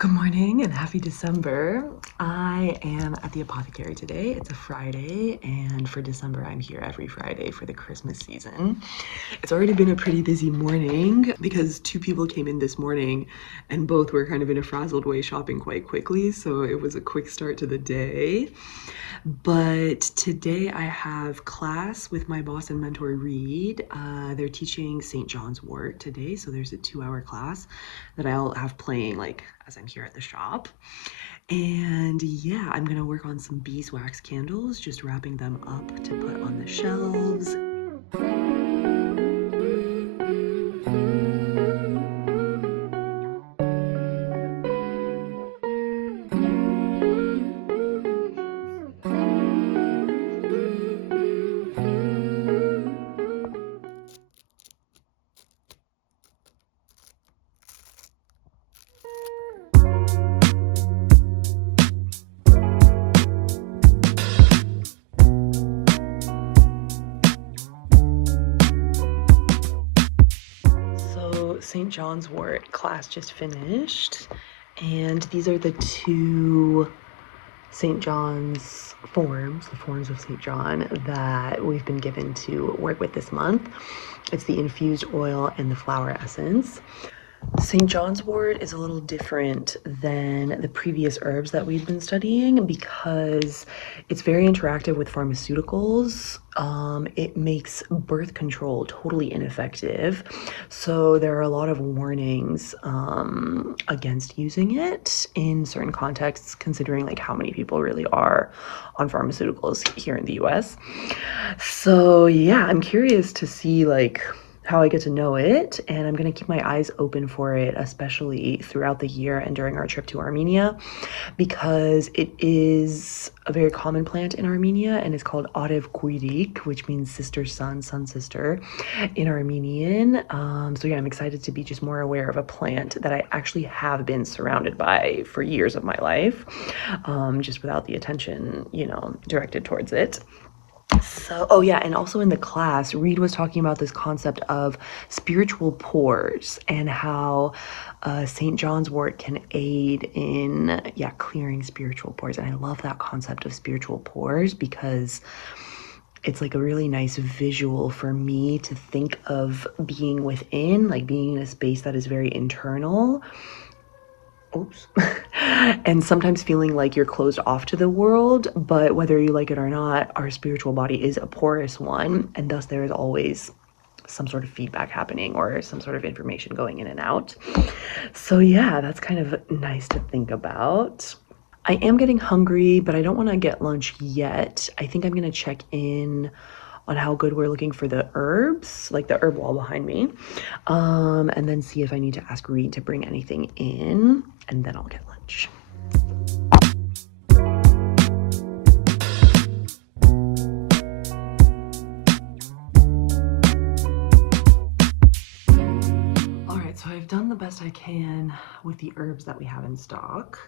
Good morning and happy December. I am at the Apothecary today. It's a Friday, and for December, I'm here every Friday for the Christmas season. It's already been a pretty busy morning because two people came in this morning and both were kind of in a frazzled way shopping quite quickly, so it was a quick start to the day. But today I have class with my boss and mentor Reed. They're teaching St. John's wort today, so there's a 2-hour class that I'll have playing like as I'm here at the shop. And yeah, I'm gonna work on some beeswax candles, just wrapping them up to put on the shelves. St. John's wort class just finished, and these are the two St. John's forms, the forms of St. John that we've been given to work with this month. It's the infused oil and the flower essence. St. John's wort is a little different than the previous herbs that we've been studying because it's very interactive with pharmaceuticals. It makes birth control totally ineffective. So there are a lot of warnings against using it in certain contexts, considering like how many people really are on pharmaceuticals here in the US. So yeah, I'm curious to see like how I get to know it, and I'm gonna keep my eyes open for it, especially throughout the year and during our trip to Armenia, because it is a very common plant in Armenia, and it's called Arev Kuirik, which means sister sun, sun sister in Armenian. So yeah, I'm excited to be just more aware of a plant that I actually have been surrounded by for years of my life, just without the attention, directed towards it. So, oh yeah, and also in the class, Reed was talking about this concept of spiritual pores and how St. John's wort can aid in, clearing spiritual pores. And I love that concept of spiritual pores because it's like a really nice visual for me to think of being within, like being in a space that is very internal. Oops. And sometimes feeling like you're closed off to the world, but whether you like it or not, our spiritual body is a porous one, and thus there is always some sort of feedback happening or some sort of information going in and out. So yeah, that's kind of nice to think about. I am getting hungry, but I don't want to get lunch yet. I think I'm going to check in on how good we're looking for the herbs, like the herb wall behind me, and then see if I need to ask Reed to bring anything in, and then I'll get lunch. All right, so I've done the best I can with the herbs that we have in stock.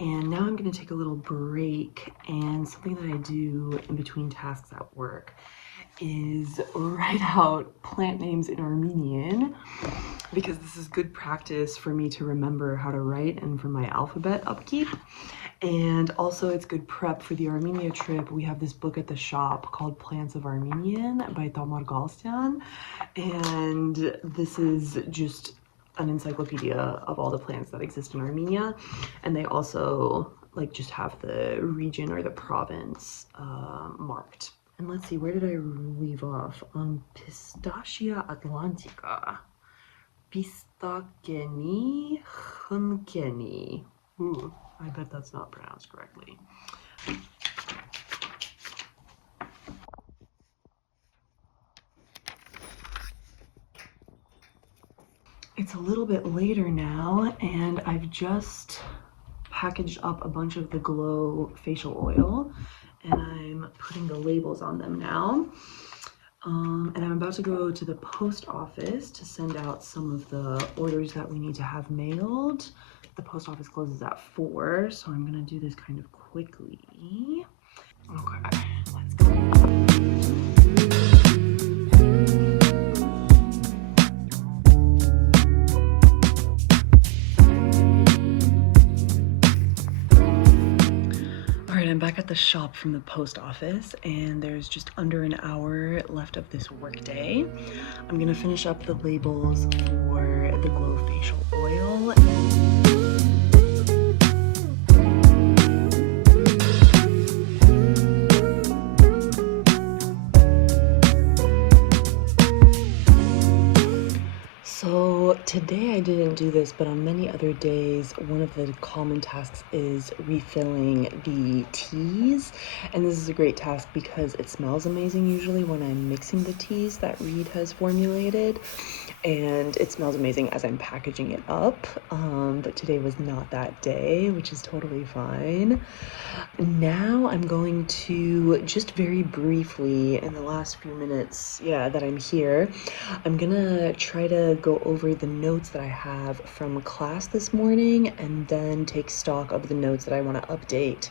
And now I'm going to take a little break, and something that I do in between tasks at work is write out plant names in Armenian, because this is good practice for me to remember how to write and for my alphabet upkeep. And also it's good prep for the Armenia trip. We have this book at the shop called Plants of Armenian by Tamar Galstyan, and this is just an encyclopedia of all the plants that exist in Armenia, and they also like just have the region or the province marked. And let's see, where did I leave off? On Pistachia atlantica. Pistakeni Hunkeni. Ooh, I bet that's not pronounced correctly. It's a little bit later now, and I've just packaged up a bunch of the Glow facial oil, and I'm putting the labels on them now. And I'm about to go to the post office to send out some of the orders that we need to have mailed. The post office closes at 4, so I'm gonna do this kind of quickly. Okay, let's go. I'm back at the shop from the post office, and there's just under an hour left of this workday. I'm gonna finish up the labels for the Glow Facial Oil. So today I didn't do this, but on many other days, one of the common tasks is refilling the teas. And this is a great task because it smells amazing usually when I'm mixing the teas that Reed has formulated. And it smells amazing as I'm packaging it up. But today was not that day, which is totally fine. Now I'm going to just very briefly in the last few minutes, that I'm here, I'm gonna try to go over the notes that I have from class this morning and then take stock of the notes that I want to update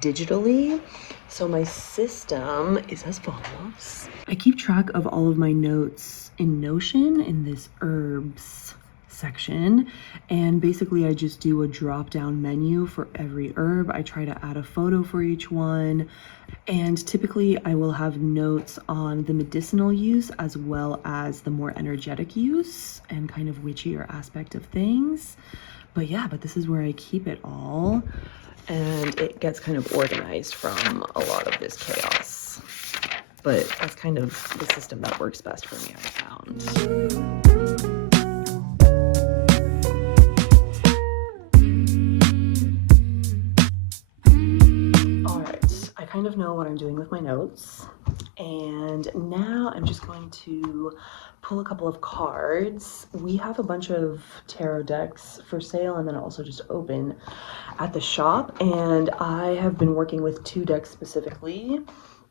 digitally. So my system is as follows. I keep track of all of my notes in Notion in this herbs section, and basically I just do a drop down menu for every herb. I try to add a photo for each one, and typically I will have notes on the medicinal use as well as the more energetic use and kind of witchier aspect of things. But this is where I keep it all, and it gets kind of organized from a lot of this chaos. But that's kind of the system that works best for me, I found. I kind of know what I'm doing with my notes, and now I'm just going to pull a couple of cards. We have a bunch of tarot decks for sale and then also just open at the shop, and I have been working with two decks specifically.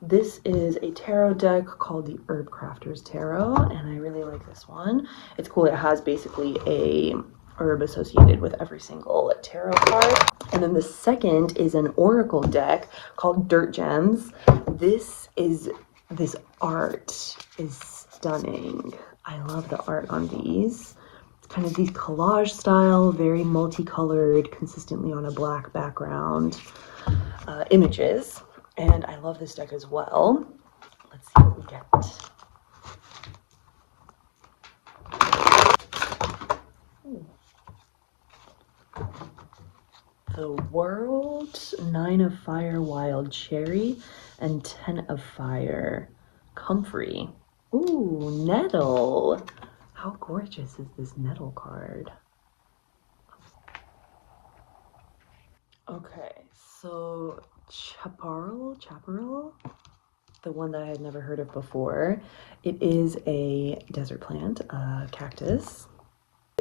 This is a tarot deck called the Herb Crafters Tarot, and I really like this one. It's cool. It has basically a herb associated with every single tarot card. And then the second is an oracle deck called Dirt Gems. This art is stunning. I love the art on these. It's kind of these collage style, very multicolored, consistently on a black background images. And I love this deck as well. Let's see what we get. The World, 9 of Fire, Wild Cherry, and 10 of Fire, Comfrey. Ooh, Nettle. How gorgeous is this Nettle card? Okay, so Chaparral, the one that I had never heard of before. It is a desert plant, a cactus.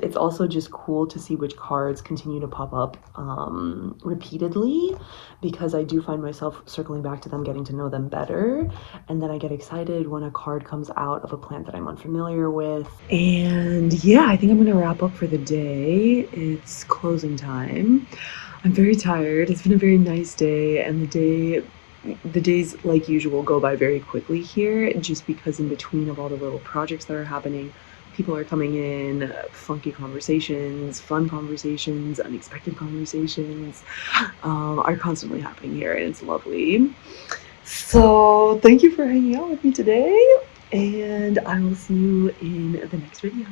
It's also just cool to see which cards continue to pop up repeatedly, because I do find myself circling back to them, getting to know them better, and then I get excited when a card comes out of a plant that I'm unfamiliar with. And I think I'm gonna wrap up for the day. It's closing time. I'm very tired. It's been a very nice day, and the days, like usual, go by very quickly here, just because in between of all the little projects that are happening, people are coming in, funky conversations, fun conversations, unexpected conversations are constantly happening here, and it's lovely. So thank you for hanging out with me today, and I will see you in the next video.